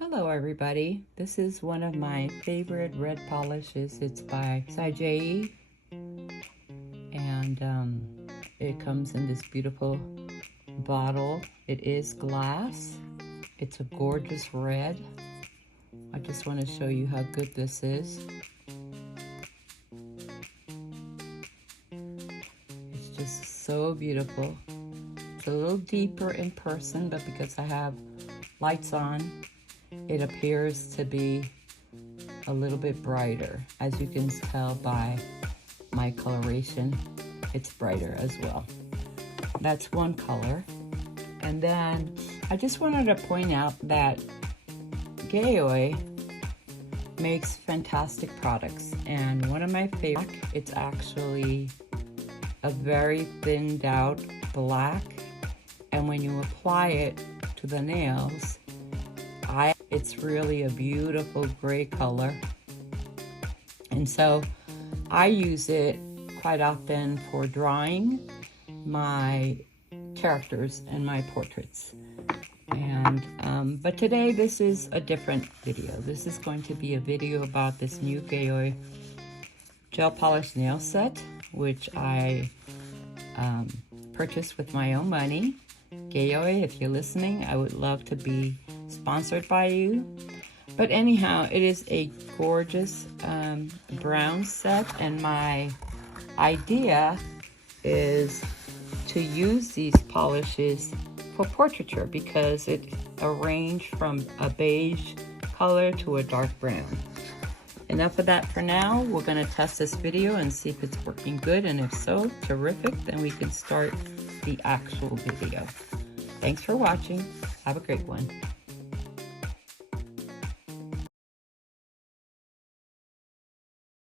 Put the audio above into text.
Hello everybody, this is one of my favorite red polishes. It's by Gaoy, and it comes in this beautiful bottle. It is glass. It's a gorgeous red. I just want to show you how good this is. It's just so beautiful. It's a little deeper in person, but because I have lights on, it appears to be a little bit brighter. As you can tell by my coloration, it's brighter as well. That's one color. And then I just wanted to point out that Gaoy makes fantastic products. And one of my favorite, it's actually a very thinned out black. And when you apply it to the nails, it's really a beautiful gray color. And so I use it quite often for drawing my characters and my portraits. And but today this is a different video. This is going to be a video about this new Gaoy gel polish nail set, which I purchased with my own money. Gaoy, if you're listening, I would love to be sponsored by you. But anyhow, it is a gorgeous brown set, and my idea is to use these polishes for portraiture because it a range from a beige color to a dark brown. Enough of that for now. We're going to test this video and see if it's working good, and if so, terrific, then we can start the actual video. Thanks for watching. Have a great one.